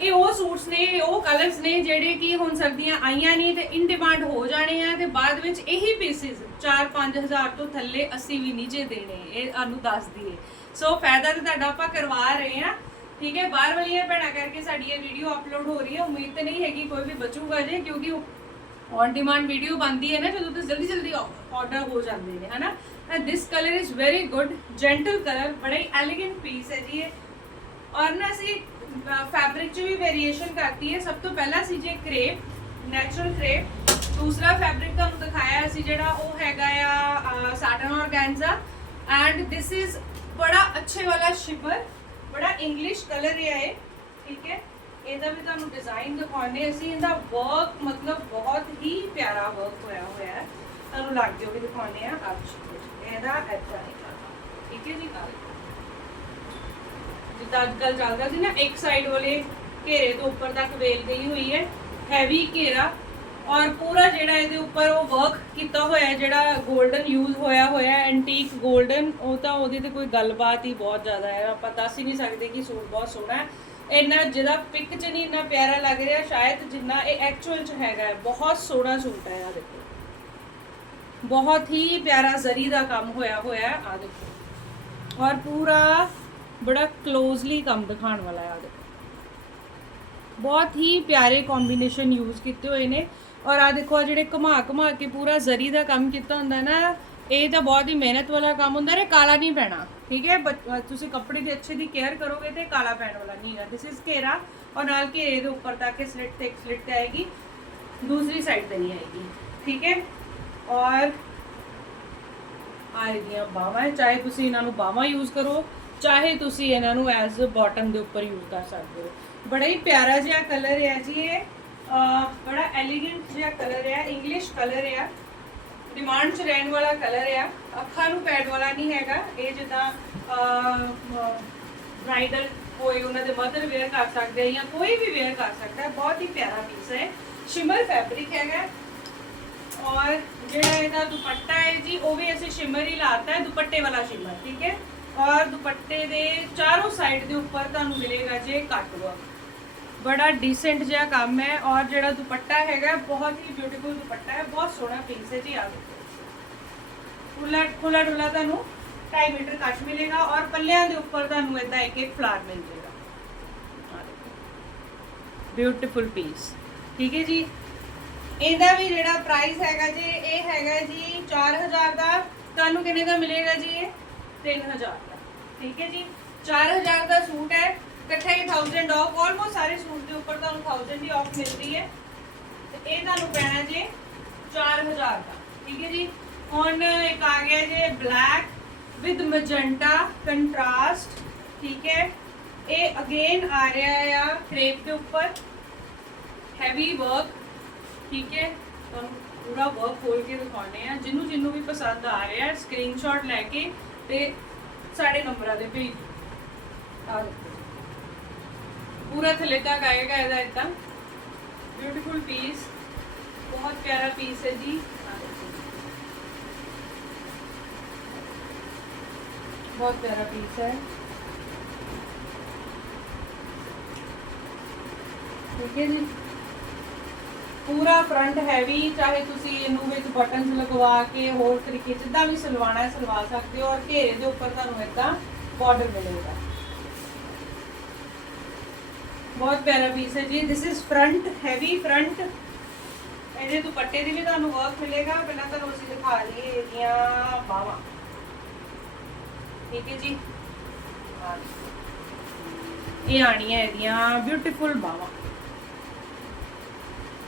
ਇਹ ਉਹ ਸੂਟਸ ਨੇ, ਉਹ ਕਲਰਸ ਨੇ ਜਿਹੜੇ ਕਿ ਹੁਣ ਸਰਦੀਆਂ ਆਈਆਂ ਨਹੀਂ ਤੇ ਇਨ ਡਿਮਾਂਡ ਹੋ ਜਾਣੇ ਆ ਤੇ ਬਾਅਦ ਵਿੱਚ ਇਹੀ ਪੀਸਿਸ 4-5000 ਤੋਂ ਥੱਲੇ ਅਸੀਂ ਵੀ ਨੀਚੇ ਦੇਣੇ। ਇਹ ਤੁਹਾਨੂੰ ਦੱਸ ਦਈਏ। ਸੋ ਫਾਇਦਾ ਤਾਂ ਤੁਹਾਡਾ ਆਪਾਂ ਕਰਵਾ ਰਹੇ ਆ ਠੀਕ ਹੈ, ਬਾਹਰ ਵਾਲੀਆਂ ਭੈਣਾਂ ਕਰਕੇ ਸਾਡੀ ਇਹ ਵੀਡੀਓ ਅਪਲੋਡ ਹੋ ਰਹੀ ਹੈ ਉਮੀਦ ਤਾਂ ਨਹੀਂ ਹੈਗੀ ਕੋਈ ਵੀ ਬਚੂਗਾ ਜੇ, ਕਿਉਂਕਿ ਔਨ ਡਿਮਾਂਡ ਵੀਡੀਓ ਬਣਦੀ ਹੈ ਨਾ ਜਦੋਂ ਤੇ ਜਲਦੀ ਜਲਦੀ ਆਰਡਰ ਹੋ ਜਾਂਦੇ ਨੇ ਹਨਾ and this colour is very good gentle colour ਬੜਾ ਹੀ ਐਲੀਗੈਂਟ ਪੀਸ ਹੈ ਜੀ ਇਹ ਔਰ ਨਾ ਅਸੀਂ ਫੈਬਰਿਕ 'ਚ ਵੀ ਵੇਰੀਏਸ਼ਨ ਕਰਤੀ ਹੈ ਸਭ ਤੋਂ ਪਹਿਲਾਂ ਸੀ ਜੇ ਕ੍ਰੇਪ ਨੈਚੁਰਲ ਕ੍ਰੇਪ ਦੂਸਰਾ ਫੈਬਰਿਕ ਤੁਹਾਨੂੰ ਦਿਖਾਇਆ ਸੀ ਜਿਹੜਾ ਉਹ ਹੈਗਾ ਆ satin organza and this is ਬੜਾ ਅੱਛੇ ਵਾਲਾ ਸ਼ਿਮਰ ਬੜਾ ਇੰਗਲਿਸ਼ ਕਲਰ ਹੈ ਇਹ ਠੀਕ ਹੈ ਇਹਦਾ ਵੀ ਤੁਹਾਨੂੰ ਡਿਜ਼ਾਈਨ ਦਿਖਾਉਣੇ ਅਸੀਂ ਇਹਦਾ ਵਰਕ ਮਤਲਬ ਬਹੁਤ ਹੀ ਪਿਆਰਾ ਵਰਕ ਹੋਇਆ ਹੋਇਆ ਹੈ। ਤੁਹਾਨੂੰ ਲੱਗ ਜੋ ਵੀ ਦਿਖਾਉਣੇ ਆ ਅੱਜ ਇਹਦਾ ਐਦਾਂ ਹੈ ਠੀਕ ਹੈ ਜੀ ਆਹ ਜਿੱਦਾਂ ਅੱਜ ਕੱਲ ਚੱਲਦਾ ਸੀ ਨਾ, ਇੱਕ ਸਾਈਡ ਵਾਲੇ ਘੇਰੇ ਤੋਂ ਉੱਪਰ ਤੱਕ ਵੇਲ ਗਈ ਹੋਈ ਹੈ। ਹੈਵੀ ਘੇਰਾ। ਔਰ ਪੂਰਾ ਜਿਹੜਾ ਇਹਦੇ ਉੱਪਰ ਉਹ ਵਰਕ ਕੀਤਾ ਹੋਇਆ ਜਿਹੜਾ 골ਡਨ ਯੂਜ਼ ਹੋਇਆ ਹੋਇਆ ਐਂਟੀਕ 골ਡਨ ਉਹ ਤਾਂ ਉਹਦੀ ਤੇ ਕੋਈ ਗੱਲਬਾਤ ਹੀ ਬਹੁਤ ਜ਼ਿਆਦਾ ਹੈ। ਆਪਾਂ ਦੱਸ ਹੀ ਨਹੀਂ ਸਕਦੇ ਕਿ ਸੂਟ ਬਹੁਤ ਸੋਹਣਾ ਹੈ। ਇੰਨਾ ਜਿਹਦਾ ਪਿਕ 'ਚ ਨਹੀਂ ਇੰਨਾ ਪਿਆਰਾ ਲੱਗ ਰਿਹਾ, ਸ਼ਾਇਦ ਜਿੰਨਾ ਇਹ ਐਕਚੁਅਲ 'ਚ ਹੈਗਾ ਬਹੁਤ ਸੋਹਣਾ ਸੂਟ ਹੈ ਆ ਦੇਖੋ। ਬਹੁਤ ਹੀ ਪਿਆਰਾ ਜ਼ਰੀ ਦਾ ਕੰਮ ਹੋਇਆ ਹੋਇਆ ਹੈ ਆ ਦੇਖੋ। ਔਰ ਪੂਰਾ ਬੜਾ ਕਲੋਜ਼ਲੀ ਕੰਮ ਦਿਖਾਉਣ ਵਾਲਾ ਹੈ ਆ ਦੇਖੋ। ਬਹੁਤ ਹੀ ਪਿਆਰੇ ਕੰਬੀਨੇਸ਼ਨ ਯੂਜ਼ ਕੀਤੇ ਹੋਏ ਨੇ। ਔਰ ਆ ਦੇਖੋ ਆ ਜਿਹੜੇ ਘੁਮਾ ਘੁਮਾ ਕੇ ਪੂਰਾ ਜ਼ਰੀ ਦਾ ਕੰਮ ਕੀਤਾ ਹੁੰਦਾ ਨਾ ਇਹ ਤਾਂ ਬਹੁਤ ਹੀ ਮਿਹਨਤ ਵਾਲਾ ਕੰਮ ਹੁੰਦਾ ਰੇ ਕਾਲਾ ਨਹੀਂ ਪੈਣਾ। ਠੀਕ ਹੈ? ਤੁਸੀਂ ਕੱਪੜੇ ਦੀ ਅੱਛੇ ਦੀ ਕੇਅਰ ਕਰੋਗੇ ਤੇ ਕਾਲਾ ਪੈਣ ਵਾਲਾ ਨਹੀਂ ਹੈ ਦਿਸ ਇਜ਼ ਘੇਰਾ ਔਰ ਨਾਲ ਘੇਰੇ ਦੇ ਉੱਪਰ ਤੱਕ ਸਲਿਟ ਤੇ ਸਲਿਟ ਤੇ ਆਏਗੀ। ਦੂਸਰੀ ਸਾਈਡ ਤੇ ਨਹੀਂ ਆਏਗੀ। ਠੀਕ ਹੈ? ਔਰ ਆ ਬਾਹਾਂ ਚਾਹੇ ਤੁਸੀਂ ਇਹਨਾਂ ਨੂੰ ਬਾਹਾਂ ਯੂਜ਼ ਕਰੋ, ਚਾਹੇ ਤੁਸੀਂ ਇਹਨਾਂ ਨੂੰ ਐਜ਼ ਬਾਟਮ ਦੇ ਉੱਪਰ ਯੂਜ਼ ਕਰ ਸਕਦੇ ਹੋ। ਬੜਾ ਹੀ ਪਿਆਰਾ ਜਿਹਾ ਕਲਰ ਹੈ ਜੀ ਇਹ। ਬੜਾ ਐਲੀਗੈਂਟ ਜਿਹਾ ਕਲਰ ਹੈ ਇੰਗਲਿਸ਼ ਕਲਰ ਹੈ। ਡਿਮਾਂਡ 'ਚ ਰਹਿਣ ਵਾਲਾ ਕਲਰ ਆ। ਅੱਖਾਂ ਨੂੰ ਪੈਡ ਵਾਲਾ ਨਹੀਂ ਹੈਗਾ। ਇਹ ਜਿੱਦਾਂ ਬ੍ਰਾਈਡਲ ਕੋਈ ਉਹਨਾਂ ਦੇ ਮਦਰ ਵੇਅਰ ਕਰ ਸਕਦੇ ਆ ਜਾਂ ਕੋਈ ਵੀ ਵੇਅਰ ਕਰ ਸਕਦਾ ਹੈ। ਬਹੁਤ ਹੀ ਪਿਆਰਾ ਪੀਸ ਹੈ। ਸ਼ਿਮਰ ਫੈਬਰਿਕ ਹੈਗਾ। ਔਰ ਜਿਹੜਾ ਇਹਦਾ ਦੁਪੱਟਾ ਹੈ ਜੀ, ਉਹ ਵੀ ਅਸੀਂ ਸ਼ਿਮਰ ਹੀ ਲਾਤਾ ਹੈ। ਦੁਪੱਟੇ ਵਾਲਾ ਸ਼ਿਮਰ ਠੀਕ ਹੈ? ਔਰ ਦੁਪੱਟੇ ਦੇ ਚਾਰੋਂ ਸਾਈਡ ਦੇ ਉੱਪਰ ਤੁਹਾਨੂੰ ਮਿਲੇਗਾ ਜੇ ਕੱਟ ਵਰਕ ਬੜਾ ਡੀਸੈਂਟ ਜਿਹਾ ਕੰਮ ਹੈ। ਔਰ ਜਿਹੜਾ ਦੁਪੱਟਾ ਹੈਗਾ, ਬਹੁਤ ਹੀ ਬਿਊਟੀਫੁਲ ਦੁਪੱਟਾ ਹੈ। ਬਹੁਤ ਸੋਹਣਾ ਪੀਸ ਹੈ ਜੀ ਆ ਦੇਖੋ ਖੁੱਲਾ ਖੁੱਲਾ ਡੁੱਲਾ ਤੁਹਾਨੂੰ 2.5 ਮੀਟਰ ਕੱਟ ਮਿਲੇਗਾ ਔਰ ਪੱਲਿਆਂ ਦੇ ਉੱਪਰ ਤੁਹਾਨੂੰ ਇਦਾਂ ਇੱਕ ਇੱਕ ਫਲਾਰ ਮਿਲ ਜਾਏਗਾ। ਬਿਊਟੀਫੁਲ ਪੀਸ ਠੀਕ ਹੈ ਜੀ? ਇਹਦਾ ਵੀ ਜਿਹੜਾ ਪ੍ਰਾਈਸ ਹੈਗਾ ਜੀ, ਇਹ ਹੈਗਾ ਜੀ 4000 ਦਾ। ਤੁਹਾਨੂੰ ਕਿੰਨੇ ਦਾ ਮਿਲੇਗਾ ਜੀ ਇਹ? 3000 ਦਾ। ਠੀਕ ਹੈ ਜੀ? 4000 ਦਾ ਸੂਟ ਹੈ। ਇਕੱਠਾ ਹੀ 1000 ਆਫ ਆਲਮੋਸਟ ਸਾਰੇ ਸੂਟ ਦੇ ਉੱਪਰ ਤੁਹਾਨੂੰ 1000 ਦੀ ਆਫ ਮਿਲਦੀ ਹੈ। ਤੇ ਇਹ ਤੁਹਾਨੂੰ ਪੈਣਾ ਜੀ 4000 ਦਾ। ਠੀਕ ਹੈ ਜੀ? ਹੁਣ ਇੱਕ ਆ ਗਿਆ ਜੇ ਬਲੈਕ ਵਿਦ ਮੈਜੈਂਟਾ ਕੰਟਰਾਸਟ ਠੀਕ ਹੈ? ਇਹ ਅਗੇਨ ਆ ਰਿਹਾ ਆ ਕ੍ਰੇਪ ਦੇ ਉੱਪਰ। ਹੈਵੀ ਵਰਕ ਠੀਕ ਹੈ? ਤੁਹਾਨੂੰ ਪੂਰਾ ਵਰਕ ਖੋਲ ਕੇ ਦਿਖਾਉਣੇ ਆ ਜਿਹਨੂੰ ਜਿਹਨੂੰ ਵੀ ਪਸੰਦ ਆ ਰਿਹਾ ਸਕਰੀਨਸ਼ਾਟ ਲੈ ਕੇ ਤੇ ਸਾਡੇ ਨੰਬਰਾਂ ਦੇ ਭੇਜ ਦਿਓ। ਪੂਰਾ ਥੱਲੇ ਤੱਕ ਆਏਗਾ ਇਹਦਾ ਇਦਾਂ। ਬਿਊਟੀਫੁਲ ਪੀਸ ਬਹੁਤ ਪਿਆਰਾ ਪੀਸ ਹੈ ਜੀ ਆਹ ਦੇਖੋ ਜੀ। ਬਹੁਤ ਪਿਆਰਾ ਪੀਸ ਹੈ। ਠੀਕ ਹੈ ਜੀ। ਪੂਰਾ ਫਰੰਟ ਹੈਵੀ ਚਾਹੇ ਤੁਸੀਂ ਇਹਨੂੰ ਵਿੱਚ ਬਟਨਸ ਲਗਵਾ ਕੇ ਹੋਰ ਤਰੀਕੇ ਜਿੱਦਾਂ ਵੀ ਸਲਵਾਣਾ ਹੈ, ਸਲਵਾ ਸਕਦੇ ਹੋ ਔਰ ਘੇਰੇ ਦੇ ਉੱਪਰ ਤੁਹਾਨੂੰ ਇਦਾਂ ਬਾਰਡਰ ਮਿਲੇਗਾ। ਬਹੁਤ ਪਿਆਰਾ ਪੀਸ ਹੈ ਜੀ। This is front heavy front ਇਹਦੇ ਦੁਪੱਟੇ ਦੀ ਵੀ ਤੁਹਾਨੂੰ ਵਰਕ ਮਿਲੇਗਾ। ਪਹਿਲਾਂ ਤੁਹਾਨੂੰ ਅਸੀਂ ਦਿਖਾ ਲਈਏ ਇਹਦੀਆਂ ਬਾਹਾਂ। ਠੀਕ ਹੈ ਜੀ। ਇਹ ਆਣੀਆਂ ਇਹਦੀਆਂ ਬਿਊਟੀਫੁਲ ਬਾਹਾਂ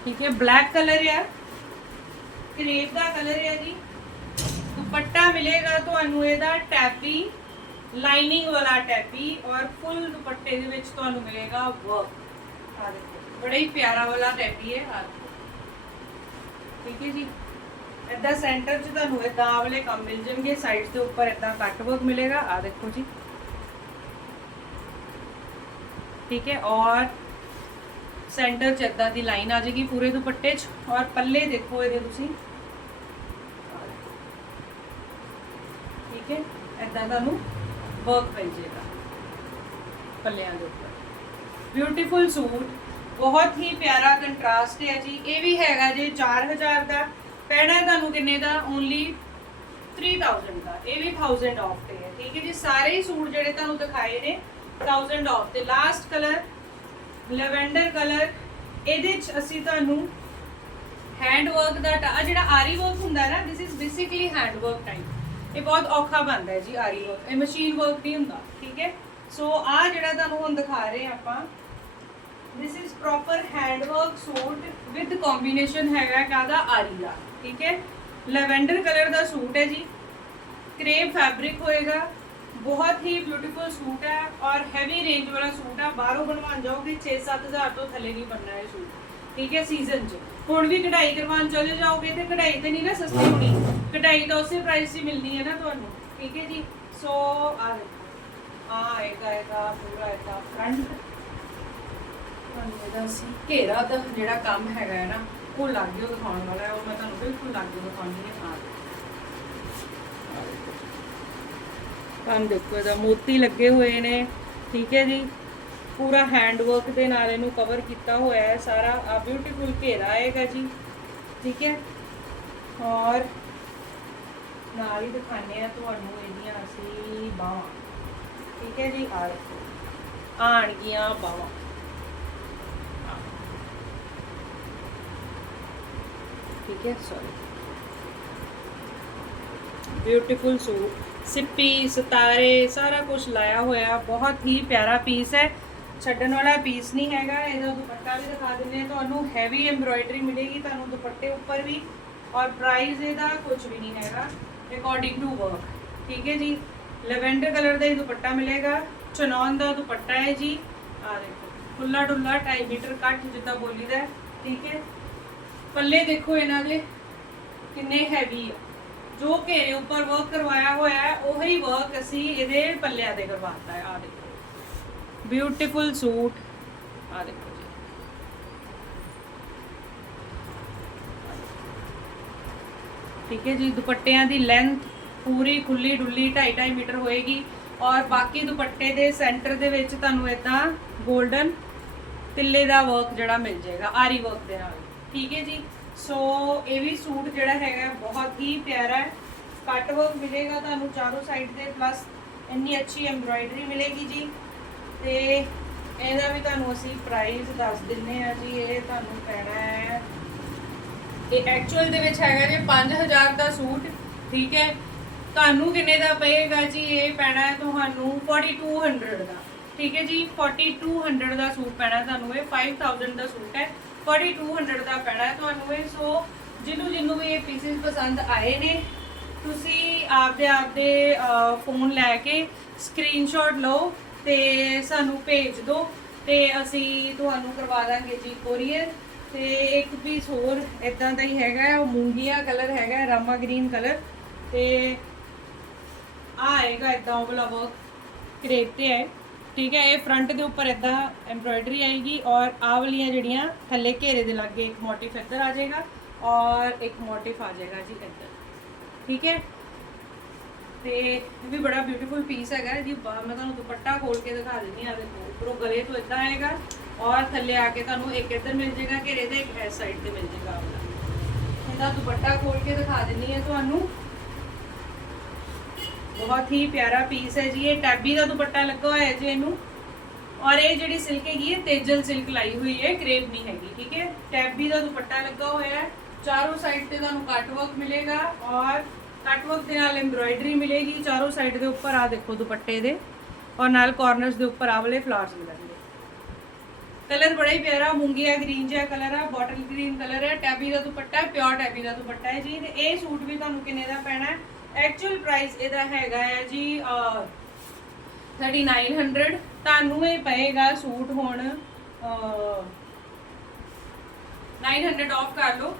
ਠੀਕ ਹੈ ਬਲੈਕ ਕਲਰ ਹੈ ਕ੍ਰੇਪ ਦਾ ਕਲਰ ਹੈ ਜੀ। ਦੁਪੱਟਾ ਮਿਲੇਗਾ ਤੁਹਾਨੂੰ ਇਹਦਾ ਟੈਪੀ ਲਾਈਨਿੰਗ ਵਾਲਾ ਟੈਪੀ ਔਰ ਫੁੱਲ ਦੁਪੱਟੇ ਦੇ ਵਿੱਚ ਤੁਹਾਨੂੰ ਮਿਲੇਗਾ ਵਰਕ ਆ ਦੇਖੋ, ਬੜਾ ਹੀ ਪਿਆਰਾ ਵਾਲਾ ਟੈਪੀ ਹੈ ਆ ਠੀਕ ਹੈ ਜੀ। ਇੱਦਾਂ ਸੈਂਟਰ 'ਚ ਤੁਹਾਨੂੰ ਇਦਾਂ ਆਹ ਕੰਮ ਮਿਲ ਜਾਣਗੇ ਸਾਈਡ ਦੇ ਉੱਪਰ ਇਦਾਂ ਕੱਟ ਵਰਕ ਮਿਲੇਗਾ। ਆ ਦੇਖੋ ਜੀ। ਠੀਕ ਹੈ, ਔਰ ਸੈਂਟਰ 'ਚ ਇਦਾਂ ਦੀ ਲਾਈਨ ਆ ਜਾਏਗੀ ਪੂਰੇ ਦੁਪੱਟੇ 'ਚ, ਔਰ ਪੱਲੇ ਦੇਖੋ ਇਹਦੇ ਤੁਸੀਂ। ਠੀਕ ਹੈ ਇਦਾਂ ਤੁਹਾਨੂੰ ਵਰਕ ਮਿਲ ਜਾਏਗਾ ਪੱਲਿਆਂ ਦੇ ਉੱਪਰ। ਬਿਊਟੀਫੁਲ ਸੂਟ, ਬਹੁਤ ਹੀ ਪਿਆਰਾ ਕੰਟਰਾਸਟ ਹੈ ਜੀ। ਇਹ ਵੀ ਹੈਗਾ ਜੀ 4000 ਦਾ। ਪੈਣਾ ਹੈ ਤੁਹਾਨੂੰ ਕਿੰਨੇ ਦਾ? ਓਨਲੀ 3000 ਦਾ। ਇਹ ਵੀ 1000 ਆਫ ਤੇ ਹੈ, ਠੀਕ ਹੈ ਜੀ? ਸਾਰੇ ਹੀ ਸੂਟ ਜਿਹੜੇ ਤੁਹਾਨੂੰ ਦਿਖਾਏ ਨੇ 1000 ਆਫ ਤੇ। ਲਾਸਟ ਕਲਰ ਲਵੈਂਡਰ ਕਲਰ ਇਹਦੇ ਚ ਅਸੀਂ ਤੁਹਾਨੂੰ ਹੈਂਡ ਵਰਕ ਦਾ ਟ- ਆਹ ਜਿਹੜਾ ਆਰੀ ਵਰਕ ਹੁੰਦਾ ਨਾ this is basically hand work type ਇਹ ਬਹੁਤ ਔਖਾ ਬਣਦਾ ਹੈ ਜੀ, ਆਰੀ ਵਰਕ ਇਹ ਮਸ਼ੀਨ ਵਰਕ ਨਹੀਂ ਹੁੰਦਾ, ਠੀਕ ਹੈ? ਸੋ ਆ ਜਿਹੜਾ ਤੁਹਾਨੂੰ ਹੁਣ ਦਿਖਾ ਰਹੇ ਹਾਂ ਆਪਾਂ this is proper hand work suit with combination ਹੈਗਾ ਕਾਦਾ ਆਰੀਆ ਠੀਕ ਹੈ? ਲੈਵੈਂਡਰ ਕਲਰ ਦਾ ਸੂਟ ਹੈ ਜੀ। ਕ੍ਰੇਪ ਫੈਬਰਿਕ ਹੋਏਗਾ। ਬਹੁਤ ਹੀ ਬਿਊਟੀਫੁਲ ਸੂਟ ਹੈ ਔਰ ਹੈਵੀ ਰੇਂਜ ਵਾਲਾ ਸੂਟ ਹੈ ਬਾਹਰੋਂ ਬਣਵਾਉਣ ਜਾਓਗੇ 6-7000 ਤੋਂ ਥੱਲੇ ਨਹੀਂ ਬਣਨਾ ਹੈ ਸੂਟ ਠੀਕ ਹੈ? ਸੀਜ਼ਨ 'ਚ। ਹੁਣ ਵੀ ਕਢਾਈ ਕਰਵਾਉਣ ਚਲੇ ਜਾਓਗੇ ਤੇ ਕਢਾਈ ਤੇ ਨਹੀਂ ਨਾ ਸਸਤੀ ਹੋਣੀ। ਕਢਾਈ ਤਾਂ ਉਸੇ ਪ੍ਰਾਈਸ 'ਚ ਮਿਲਣੀ ਹੈ ਨਾ ਤੁਹਾਨੂੰ। ਠੀਕ ਹੈ ਜੀ? ਸੋ ਆ ਦੇਖੋ। ਆ ਆਏਗਾ ਪੂਰਾ ਇਹਦਾ ਫਰੰਟ ਇਹਦਾ ਸੀ। ਘੇਰਾ ਦਾ ਜਿਹੜਾ ਕੰਮ ਹੈਗਾ ਹੈ ਨਾ, ਉਹ ਲੱਗ ਗਿਆ ਦਿਖਾਉਣ ਵਾਲਾ ਹੈ, ਉਹ ਮੈਂ ਤੁਹਾਨੂੰ ਬਿਲਕੁਲ ਲੱਗ ਗਿਆ ਦਿਖਾਉਣੀ ਹੈ। ਆ ਕੰਮ ਦੇਖੋ, ਇਹਦਾ ਮੋਤੀ ਲੱਗੇ ਹੋਏ ਨੇ, ਠੀਕ ਹੈ ਜੀ? ਪੂਰਾ ਹੈਂਡ ਵਰਕ ਦੇ ਨਾਲ ਇਹਨੂੰ ਕਵਰ ਕੀਤਾ ਹੋਇਆ ਹੈ, ਸਾਰਾ। ਆ ਬਿਊਟੀਫੁਲ ਘੇਰਾ ਆਏਗਾ ਜੀ, ਠੀਕ ਹੈ? ਔਰ ਨਾਲ ਹੀ ਦਿਖਾਣੇ ਆ ਤੁਹਾਨੂੰ ਇਹਦੀਆਂ ਅਸੀਂ ਬਾਹਾਂ, ਠੀਕ ਹੈ ਜੀ? ਆ ਦੇਖੋ ਆਣਗੀਆਂ ਬਾਹਾਂ। ਠੀਕ ਹੈ ਸੌਰੀ ਬਿਊਟੀਫੁਲ ਸੂਟ ਸਿੱਪੀ ਸਿਤਾਰੇ ਸਾਰਾ ਕੁਝ ਲਾਇਆ ਹੋਇਆ ਬਹੁਤ ਹੀ ਪਿਆਰਾ ਪੀਸ ਹੈ। ਛੱਡਣ ਵਾਲਾ ਪੀਸ ਨਹੀਂ ਹੈਗਾ ਇਹਦਾ ਦੁਪੱਟਾ ਵੀ ਦਿਖਾ ਦਿੰਦੇ ਹਾਂ। ਤੁਹਾਨੂੰ ਹੈਵੀ ਐਮਬ੍ਰੋਇਡਰੀ ਮਿਲੇਗੀ ਤੁਹਾਨੂੰ ਦੁਪੱਟੇ ਉੱਪਰ ਵੀ ਔਰ ਪ੍ਰਾਈਸ ਇਹਦਾ ਕੁਝ ਵੀ ਨਹੀਂ ਹੈਗਾ ਅਕੋਰਡਿੰਗ ਟੂ ਵਰਕ ਠੀਕ ਹੈ ਜੀ? ਲੈਵੈਂਡਰ ਕਲਰ ਦਾ ਹੀ ਦੁਪੱਟਾ ਮਿਲੇਗਾ ਚਨੌਨ ਦਾ ਦੁਪੱਟਾ ਹੈ ਜੀ। ਆ ਦੇਖੋ ਖੁੱਲਾ ਡੁੱਲਾ 2.5 ਮੀਟਰ ਕੱਟ ਜਿੱਦਾਂ ਬੋਲੀਦਾ ਹੈ, ਠੀਕ ਹੈ? ਪੱਲੇ ਦੇਖੋ ਇਹਨਾਂ ਦੇ, ਕਿੰਨੇ ਹੈਵੀ ਆ। ਜੋ ਘੇਰੇ ਉੱਪਰ ਵਰਕ ਕਰਵਾਇਆ ਹੋਇਆ ਹੈ, ਉਹੀ ਵਰਕ ਅਸੀਂ ਇਹਦੇ ਪੱਲਿਆਂ ਤੇ ਕਰਵਾਤਾ ਹੈ ਆ ਦੇਖੋ। ਬਿਊਟੀਫੁਲ ਸੂਟ ਆ ਦੇਖੋ ਜੀ। ਠੀਕ ਹੈ ਜੀ, ਦੁਪੱਟਿਆਂ ਦੀ ਲੈਂਥ ਪੂਰੀ ਖੁੱਲੀ ਡੁੱਲੀ 2.5 ਮੀਟਰ ਹੋਏਗੀ ਔਰ ਬਾਕੀ ਦੁਪੱਟੇ ਦੇ ਸੈਂਟਰ ਦੇ ਵਿੱਚ ਤੁਹਾਨੂੰ ਇਦਾਂ 골ਡਨ ਤਿੱਲੇ ਦਾ ਵਰਕ ਜਿਹੜਾ ਮਿਲ ਜਾਏਗਾ, ਆਰੀ ਵਰਕ ਦੇ ਨਾਲ। ਠੀਕ ਹੈ ਜੀ। ਸੋ ਇਹ ਵੀ ਸੂਟ ਜਿਹੜਾ ਹੈਗਾ, ਬਹੁਤ ਹੀ ਪਿਆਰਾ ਹੈ। ਕੱਟ ਵਰਕ ਮਿਲੇਗਾ ਤੁਹਾਨੂੰ ਚਾਰੋਂ ਸਾਈਡ ਤੇ ਪਲੱਸ ਇੰਨੀ ਅੱਛੀ ਐਮਬ੍ਰਾਇਡਰੀ ਮਿਲੇਗੀ ਜੀ। ਤੇ ਇਹਦਾ ਵੀ ਤੁਹਾਨੂੰ ਅਸੀਂ ਪ੍ਰਾਈਸ ਦੱਸ ਦਿੰਨੇ ਆ ਜੀ, ਇਹ ਤੁਹਾਨੂੰ ਪੈਣਾ ਹੈ। ਇਹ ਐਕਚੁਅਲ ਦੇ ਵਿੱਚ ਹੈਗਾ ਜੀ 5000 ਦਾ ਸੂਟ, ਠੀਕ ਹੈ। ਤੁਹਾਨੂੰ ਕਿੰਨੇ ਦਾ ਪਏਗਾ ਜੀ, ਇਹ ਪੈਣਾ ਹੈ ਤੁਹਾਨੂੰ 4200 ਦਾ। ਠੀਕ ਹੈ ਜੀ 4200 ਦਾ ਸੂਟ ਪੈਣਾ ਤੁਹਾਨੂੰ ਇਹ 5000 ਦਾ ਸੂਟ ਹੈ। 4200 ਦਾ ਪੈਣਾ ਹੈ ਤੁਹਾਨੂੰ ਇਹ। ਸੋ ਜਿਹਨੂੰ ਜਿਹਨੂੰ ਵੀ ਇਹ ਪੀਸਿਸ ਪਸੰਦ ਆਏ ਨੇ, ਤੁਸੀਂ ਆਪਦੇ ਆਪਦੇ ਫੋਨ ਲੈ ਕੇ ਸਕਰੀਨਸ਼ਾਟ ਲਓ ਤੇ ਸਾਨੂੰ ਭੇਜ ਦਿਓ ਤੇ ਅਸੀਂ ਤੁਹਾਨੂੰ ਕਰਵਾ ਦਾਂਗੇ ਜੀ ਕੋਰੀਅਰ ਤੇ ਇੱਕ ਪੀਸ ਹੋਰ ਇਦਾਂ ਦਾ ਹੀ ਹੈਗਾ ਉਹ ਮੂੰਗੀਆ ਕਲਰ ਹੈਗਾ ਰਾਮਾ ਗ੍ਰੀਨ ਕਲਰ ਤੇ ਆ ਆਏਗਾ ਇਦਾਂ ਉਹ ਵਾਲਾ ਵਰਕ ਕਰੇਪ ਤੇ ਹੈ ਠੀਕ ਹੈ, ਇਹ ਫਰੰਟ ਦੇ ਉੱਪਰ ਇਦਾਂ ਐਮਬ੍ਰੋਇਡਰੀ ਆਏਗੀ ਔਰ ਆਹ ਵਾਲੀਆਂ ਜਿਹੜੀਆਂ ਥੱਲੇ ਘੇਰੇ ਦੇ ਲਾਗੇ ਇੱਕ ਮੋਟਿਫ ਇੱਧਰ ਆ ਜਾਏਗਾ ਔਰ ਇੱਕ ਮੋਟਿਫ ਆ ਜਾਏਗਾ ਜੀ ਇੱਧਰ। ਠੀਕ ਹੈ? ਤੇ ਇਹ ਵੀ ਬੜਾ ਬਿਊਟੀਫੁਲ ਪੀਸ ਹੈਗਾ ਹੈ ਜੀ ਮੈਂ ਤੁਹਾਨੂੰ ਦੁਪੱਟਾ ਖੋਲ ਕੇ ਦਿਖਾ ਦਿੰਦੀ ਆ ਦੇਖੋ, ਉੱਪਰੋਂ ਗਲੇ ਤੋਂ ਇਦਾਂ ਆਏਗਾ ਔਰ ਥੱਲੇ ਆ ਕੇ ਤੁਹਾਨੂੰ ਇੱਕ ਇੱਧਰ ਮਿਲ ਜਾਏਗਾ ਘੇਰੇ ਦੇ ਇੱਕ ਇਸ ਸਾਈਡ ਤੇ ਮਿਲ ਜਾਏਗਾ। ਆਹ ਇਹਦਾ ਦੁਪੱਟਾ ਖੋਲ ਕੇ ਦਿਖਾ ਦਿੰਨੀ ਆ ਤੁਹਾਨੂੰ। ਬਹੁਤ ਹੀ ਪਿਆਰਾ ਪੀਸ ਹੈ ਜੀ, ਇਹ ਟੈਬੀ ਦਾ ਦੁਪੱਟਾ ਲੱਗਾ ਹੋਇਆ ਹੈ ਜੀ ਇਹਨੂੰ। ਔਰ ਇਹ ਜਿਹੜੀ ਸਿਲਕ ਹੈਗੀ ਹੈ ਤੇਜਲ ਸਿਲਕ ਲਾਈ ਹੋਈ ਹੈ ਕ੍ਰੇਪ ਨਹੀਂ ਹੈਗੀ, ਠੀਕ ਹੈ? ਟੈਬੀ ਦਾ ਦੁਪੱਟਾ ਲੱਗਾ ਹੋਇਆ ਹੈ, ਚਾਰੋਂ ਸਾਈਡ ਤੇ ਤੁਹਾਨੂੰ ਕੱਟ ਵਰਕ ਮਿਲੇਗਾ ਔਰ ਕੱਟ ਵਰਕ ਦੇ ਨਾਲ ਐਮਬ੍ਰੋਇਡਰੀ ਮਿਲੇਗੀ, ਚਾਰੋਂ ਸਾਈਡ ਦੇ ਉੱਪਰ ਆ ਦੇਖੋ ਦੁਪੱਟੇ ਦੇ। ਔਰ ਨਾਲ ਕਾਰਨਰਸ ਦੇ ਉੱਪਰ ਆ ਵਾਲੇ ਫਲਾਵਰਸ ਮਿਲਣਗੇ। ਕਲਰ ਬੜਾ ਹੀ ਪਿਆਰਾ ਮੂੰਗੀਆ ਗ੍ਰੀਨ ਜਿਹਾ ਕਲਰ ਹੈ ਬੋਟਲ ਗ੍ਰੀਨ ਕਲਰ ਹੈ, ਟੈਬੀ ਦਾ ਦੁਪੱਟਾ ਪਿਓਰ ਟੈਬੀ ਦਾ ਦੁਪੱਟਾ ਹੈ ਜੀ। ਇਹ ਸੂਟ ਵੀ ਤੁਹਾਨੂੰ ਕਿੰਨੇ ਦਾ ਪੈਣਾ ਹੈ? ਐਕਚੁਅਲ ਪ੍ਰਾਈਸ ਇਹਦਾ ਹੈਗਾ ਹੈ ਜੀ ਅਹ, 3900 ਤੁਹਾਨੂੰ ਇਹ ਪਏਗਾ ਸੂਟ ਹੁਣ ਅਹ, 900 ਆਫ ਕਰ ਲਓ।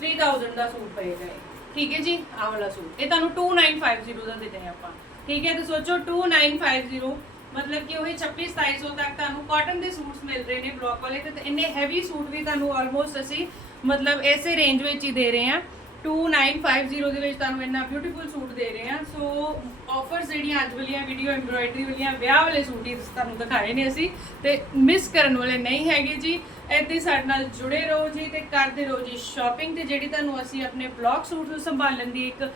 3000 ਦਾ ਸੂਟ ਪਏਗਾ ਇਹ। ਠੀਕ ਹੈ ਜੀ? ਆਹ ਵਾਲਾ ਸੂਟ। ਇਹ ਤੁਹਾਨੂੰ 2950 ਦਾ ਦੇ ਰਹੇ ਆਪਾਂ। ਠੀਕ ਹੈ? ਤੇ ਸੋਚੋ 2950 ਮਤਲਬ ਕਿ ਉਹੀ 26 2700 ਤੱਕ ਤੁਹਾਨੂੰ ਕਾਟਨ ਦੇ ਸੂਟਸ ਮਿਲ ਰਹੇ ਨੇ ਬਲੌਕ ਵਾਲੇ ਤੇ ਇੰਨੇ ਹੈਵੀ ਸੂਟ ਵੀ ਤੁਹਾਨੂੰ ਆਲਮੋਸਟ ਅਸੀਂ ਮਤਲਬ ਇਸੇ ਰੇਂਜ ਵਿੱਚ ਹੀ ਦੇ ਰਹੇ ਹਾਂ। 2950 ਦੇ ਵਿੱਚ ਤੁਹਾਨੂੰ ਇੰਨਾ ਬਿਊਟੀਫੁਲ ਸੂਟ ਦੇ ਰਹੇ ਹਾਂ। ਸੋ ਆਫਰਸ ਜਿਹੜੀਆਂ ਅੱਜ ਵਾਲੀਆਂ ਵੀਡੀਓ ਐਮਬ੍ਰੋਇਡਰੀ ਵਾਲੀਆਂ, ਵਿਆਹ ਵਾਲੇ ਸੂਟ ਹੀ ਤੁਹਾਨੂੰ ਦਿਖਾਏ ਨੇ ਅਸੀਂ। ਤੇ ਮਿਸ ਕਰਨ ਵਾਲੇ ਨਹੀਂ ਹੈਗੇ ਜੀ। ਇੱਥੇ ਸਾਡੇ ਨਾਲ ਜੁੜੇ ਰਹੋ ਜੀ ਤੇ ਕਰਦੇ ਰਹੋ ਜੀ ਸ਼ਾਪਿੰਗ ਤੇ, ਜਿਹੜੀ ਤੁਹਾਨੂੰ ਅਸੀਂ ਆਪਣੇ ਬਲੌਗ ਸੂਟ ਨੂੰ ਸੰਭਾਲਣ ਦੀ ਇੱਕ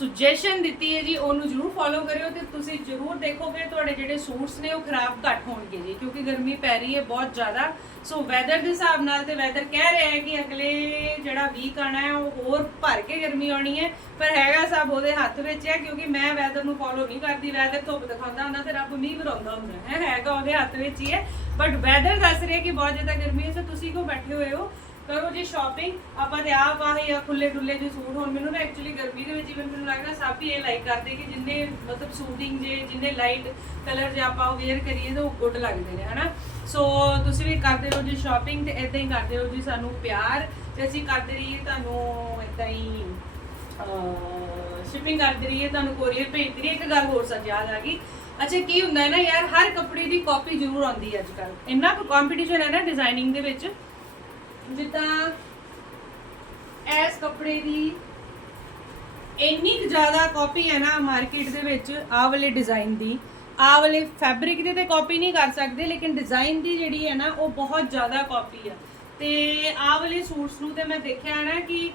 ਸੁਜੈਸ਼ਨ ਦਿੱਤੀ ਹੈ ਜੀ, ਉਹਨੂੰ ਜਰੂਰ ਫੋਲੋ ਕਰਿਓ ਤੇ ਤੁਸੀਂ ਜਰੂਰ ਦੇਖੋਗੇ ਤੁਹਾਡੇ ਜਿਹੜੇ ਸੂਟਸ ਨੇ ਉਹ ਖਰਾਬ ਘੱਟ ਹੋਣਗੇ ਜੀ, ਕਿਉਂਕਿ ਗਰਮੀ ਪੈ ਰਹੀ ਹੈ ਬਹੁਤ ਜ਼ਿਆਦਾ। ਸੋ ਵੈਦਰ ਦੇ ਹਿਸਾਬ ਨਾਲ ਤੇ ਵੈਦਰ ਕਹਿ ਰਿਹਾ ਹੈ ਕਿ ਅਗਲੇ ਜਿਹੜਾ ਵੀਕ ਆਣਾ ਹੈ, ਉਹ ਹੋਰ ਭਰ ਕੇ ਗਰਮੀ ਆਉਣੀ ਹੈ, ਪਰ ਹੈਗਾ ਸਭ ਉਹਦੇ ਹੱਥ ਵਿੱਚ ਹੈ, ਕਿਉਂਕਿ ਮੈਂ ਵੈਦਰ ਨੂੰ ਫੋਲੋ ਨਹੀਂ ਕਰਦੀ ਵੈਦਰ ਧੁੱਪ ਦਿਖਾਉਂਦਾ ਹੁੰਦਾ ਤੇ ਰੱਬ ਮੀਂਹ ਵਰਾਉਂਦਾ ਹੁੰਦਾ ਹੈ, ਹੈਗਾ ਉਹਦੇ ਹੱਥ ਵਿੱਚ ਹੀ ਹੈ। ਬਟ ਵੈਦਰ ਦੱਸ ਰਿਹਾ ਕਿ ਬਹੁਤ ਜ਼ਿਆਦਾ ਗਰਮੀ ਹੈ ਸੋ ਤੁਸੀਂ ਕਿਉਂ ਬੈਠੇ ਹੋਏ ਹੋ? ਕਰੋ ਜੀ ਸ਼ਾਪਿੰਗ ਆਪਾਂ ਤੇ ਆਪ ਆਹੀ ਆ ਖੁੱਲੇ ਡੁੱਲੇ ਜਿਹੇ ਸੂਟ। ਹੁਣ ਮੈਨੂੰ ਨਾ ਐਕਚੁਅਲੀ ਗਰਮੀ ਦੇ ਵਿੱਚ ਇਵਨ ਮੈਨੂੰ ਲੱਗਦਾ ਸਭ ਹੀ ਇਹ ਲਾਈਕ ਕਰਦੇ ਕਿ ਜਿੰਨੇ ਮਤਲਬ ਸੂਟਿੰਗ ਜੇ, ਜਿੰਨੇ ਲਾਈਟ ਕਲਰ ਜੇ ਆਪਾਂ ਵੇਅਰ ਕਰੀਏ ਤਾਂ ਉਹ ਗੁੱਡ ਲੱਗਦੇ ਨੇ, ਹਨਾ? ਸੋ ਤੁਸੀਂ ਵੀ ਕਰਦੇ ਰਹੋ ਜੀ ਸ਼ਾਪਿੰਗ ਤੇ ਇਦਾਂ ਹੀ ਕਰਦੇ ਰਹੋ ਜੀ ਸਾਨੂੰ ਪਿਆਰ। ਤੇ ਅਸੀਂ ਕਰਦੇ ਰਹੀਏ ਤੁਹਾਨੂੰ ਇਦਾਂ ਹੀ ਸ਼ਿਪਿੰਗ ਕਰਦੇ ਰਹੀਏ, ਤੁਹਾਨੂੰ ਕੋਰੀਅਰ ਭੇਜਦੇ ਰਹੀਏ ਇੱਕ ਗੱਲ ਹੋਰ ਸੱਚ ਯਾਦ ਆ ਗਈ। ਅੱਛਾ, ਕੀ ਹੁੰਦਾ ਹੈ ਨਾ ਯਾਰ, ਹਰ ਕੱਪੜੇ ਦੀ ਕਾਪੀ ਜ਼ਰੂਰ ਆਉਂਦੀ ਹੈ ਅੱਜ ਕੱਲ ਇੰਨਾ ਕੁ ਕੰਪੀਟੀਸ਼ਨ ਹੈ ਨਾ ਡਿਜ਼ਾਈਨਿੰਗ ਦੇ ਵਿੱਚ। ਜਿੱਦਾਂ ਇਸ ਕੱਪੜੇ ਦੀ ਇੰਨੀ ਕੁ ਜ਼ਿਆਦਾ ਕਾਪੀ ਹੈ ਨਾ ਮਾਰਕੀਟ ਦੇ ਵਿੱਚ ਆਹ ਵਾਲੇ ਡਿਜ਼ਾਈਨ ਦੀ। ਆਹ ਵਾਲੇ ਫੈਬਰਿਕ ਦੀ ਤੇ ਕਾਪੀ ਨਹੀਂ ਕਰ ਸਕਦੇ, ਲੇਕਿਨ ਡਿਜ਼ਾਈਨ ਦੀ ਜਿਹੜੀ ਹੈ ਨਾ, ਉਹ ਬਹੁਤ ਜ਼ਿਆਦਾ ਕਾਪੀ ਆ। ਤੇ ਆਹ ਵਾਲੇ ਸੂਟਸ ਨੂੰ ਤੇ ਮੈਂ ਦੇਖਿਆ ਹੈ ਨਾ ਕਿ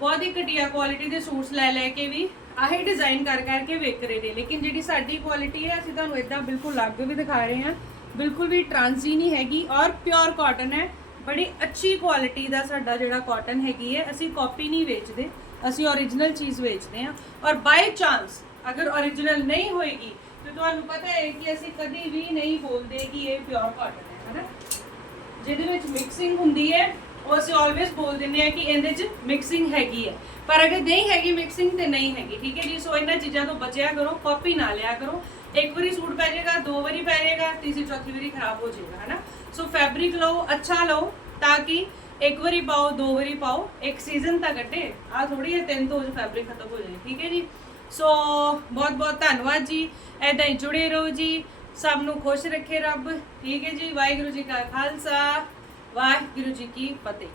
ਬਹੁਤ ਹੀ ਘਟੀਆ ਕੁਆਲਿਟੀ ਦੇ ਸੂਟਸ ਲੈ ਲੈ ਕੇ ਵੀ ਆਹੀ ਡਿਜ਼ਾਈਨ ਕਰ ਕਰਕੇ ਵੇਚ ਰਹੇ ਨੇ। ਲੇਕਿਨ ਜਿਹੜੀ ਸਾਡੀ ਕੁਆਲਿਟੀ ਹੈ, ਅਸੀਂ ਤੁਹਾਨੂੰ ਇਦਾਂ ਬਿਲਕੁਲ ਅਲੱਗ ਵੀ ਦਿਖਾ ਰਹੇ ਹਾਂ। ਬਿਲਕੁਲ ਵੀ ਟ੍ਰਾਂਸੀ ਨਹੀਂ ਹੈਗੀ ਔਰ ਪਿਓਰ ਕਾਟਨ ਹੈ। ਬੜੀ ਅੱਛੀ ਕੁਆਲਿਟੀ ਦਾ ਸਾਡਾ ਜਿਹੜਾ ਕਾਟਨ ਹੈਗੀ ਹੈ, ਅਸੀਂ ਕਾਪੀ ਨਹੀਂ ਵੇਚਦੇ, ਅਸੀਂ origignal ਚੀਜ਼ ਵੇਚਦੇ ਹਾਂ ਔਰ ਬਾਈ ਚਾਂਸ ਅਗਰ origignal ਨਹੀਂ ਹੋਏਗੀ, ਤੇ ਤੁਹਾਨੂੰ ਪਤਾ ਹੈ ਕਿ ਅਸੀਂ ਕਦੀ ਵੀ ਨਹੀਂ ਬੋਲਦੇ ਕਿ ਇਹ ਪਿਓਰ ਕਾਟਨ ਹੈ, ਹਨਾ? ਜਿਹਦੇ ਵਿੱਚ ਮਿਕਸਿੰਗ ਹੁੰਦੀ ਹੈ, ਉਹ ਅਸੀਂ ਆਲਵੇਸ ਬੋਲ ਦਿੰਦੇ ਆ ਕਿ ਇਹਦੇ 'ਚ ਮਿਕਸਿੰਗ ਹੈਗੀ ਹੈ। ਪਰ ਅਗਰ ਨਹੀਂ ਹੈਗੀ ਮਿਕਸਿੰਗ ਤੇ ਨਹੀਂ ਹੈਗੀ, ਠੀਕ ਹੈ ਜੀ? ਸੋ ਇਹਨਾਂ ਚੀਜ਼ਾਂ ਤੋਂ ਬਚਿਆ ਕਰੋ ਕਾਪੀ ਨਾ ਲਿਆ ਕਰੋ। ਇੱਕ ਵਾਰੀ ਸੂਟ ਪੈ ਜਾਏਗਾ, ਦੋ ਵਾਰੀ ਪੈ ਜਾਏਗਾ, ਤੀਸਰੀ, ਚੌਥੀ ਵਾਰੀ ਖਰਾਬ ਹੋ ਜਾਏਗਾ, ਹਨਾ? ਸੋ ਫੈਬਰਿਕ ਲਓ, ਅੱਛਾ ਲਓ, ਤਾਂ ਕਿ ਇੱਕ ਵਾਰੀ ਪਾਓ, ਦੋ ਵਾਰੀ ਪਾਓ, ਇੱਕ ਸੀਜ਼ਨ ਤਾਂ ਕੱਟੇ ਆ ਥੋੜੀ ਹੈ ਤਿੰਨ ਤੋਂ ਫੈਬਰਿਕ ਖਤਮ ਹੋ ਜਾਏ ਠੀਕ ਹੈ ਜੀ? ਸੋ ਬਹੁਤ ਬਹੁਤ ਧੰਨਵਾਦ ਜੀ ਐਦਾਂ ਹੀ ਜੁੜੇ ਰਹੋ ਜੀ, ਸਭ ਨੂੰ ਖੁਸ਼ ਰੱਖੇ ਰੱਬ, ਠੀਕ ਹੈ ਜੀ? ਵਾਹਿਗੁਰੂ ਜੀ ਕਾ ਖਾਲਸਾ, ਵਾਹਿਗੁਰੂ ਜੀ ਕੀ ਫਤਿਹ।